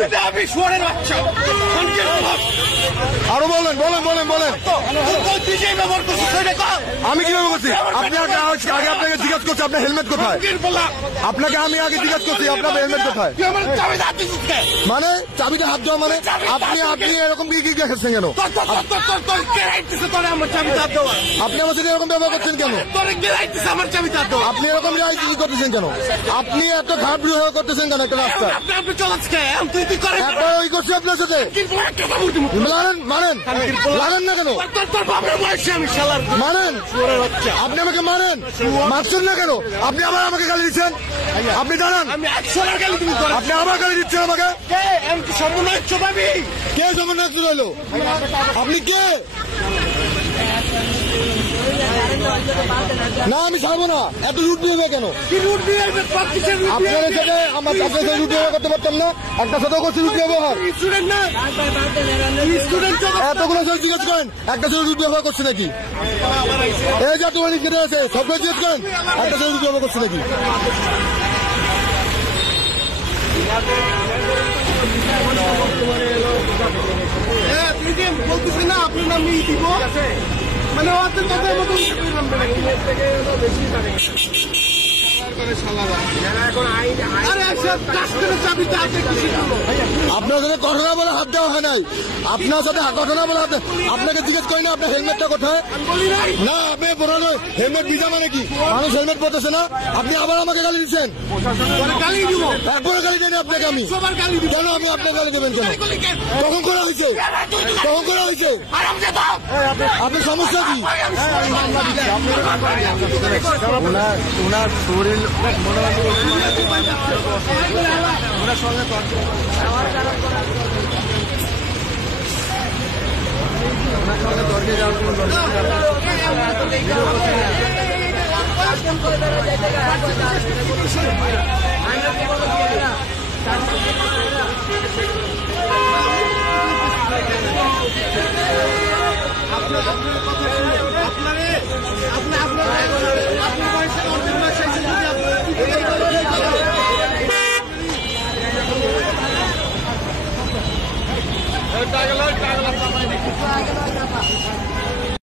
হয়েছে? আরো বলেন বলেন বলেন বলেন। আমি কিভাবে করছি? আপনি আগে আপনাকে জিজ্ঞাসা করছি আপনার হেলমেট কোথায়? আপনাকে আমি আগে জিজ্ঞাসা করছি আপনার হেলমেট কোথায়? মানে চাবিটা হাত দেওয়া মানে আপনি এরকম কি দেখেছেন কেন? আপনি আমার সাথে এরকম ব্যবহার করছেন কেন? আপনি এরকম কি করতেছেন কেন? আপনি এত খারাপ ব্যবহার করতেছেন কেন একটা রাস্তায়? ওই করছি আপনার সাথে মারেন না কেন? মারেন, আপনি আমাকে মারেন, মারছেন না কেন? আপনি আবার আমাকে গালি দিচ্ছেন। আপনি দাঁড়ান, আপনি আবার গালি দিচ্ছেন আমাকে। কে সমন্বয় হলো? আপনি কে? না আমি ছাড়বো না। এত রুট বিহেভিয়ার কেন? আপনার সাথে আমার আপনার সাথে রুট বিহেভিয়ার করতে পারতাম না? একটা সাথেও করছি রুট বিহেভিয়ার। এতগুলো সাথে জিজ্ঞেস করেন একটা সাথে রুট বিহেভিয়ার করছে নাকি? এই যে তোমার কেটে আছে সবগুলো জিজ্ঞেস করেন একটা সাথে রুট বিহেভিয়ার করছে নাকি? বলতেছি না আপনার নাম দিব মানে ওদের কথার মতো আপনার সাথে ঘটনা বলে হাত দেওয়া হয় নাই। আপনার সাথে ঘটনা বলে হাত আপনাকে জিজ্ঞেস করি না আপনার হেলমেটটা কোথায়? না আপনি বলুন হেলমেট দিতে মানে কি? মানুষ হেলমেট পড়তেছে না, আপনি আবার আমাকে গালি দিচ্ছেন। একবারে গালি দেন আপনাকে আমি কেন? আমি আপনাকে গালি দেবেন কেন? কখন করা হয়েছে? কখন করা হয়েছে? আপনার সমস্যা কি? ওনার শরীর ওনার সঙ্গে তর্কে যাওয়ার কোনো দরকার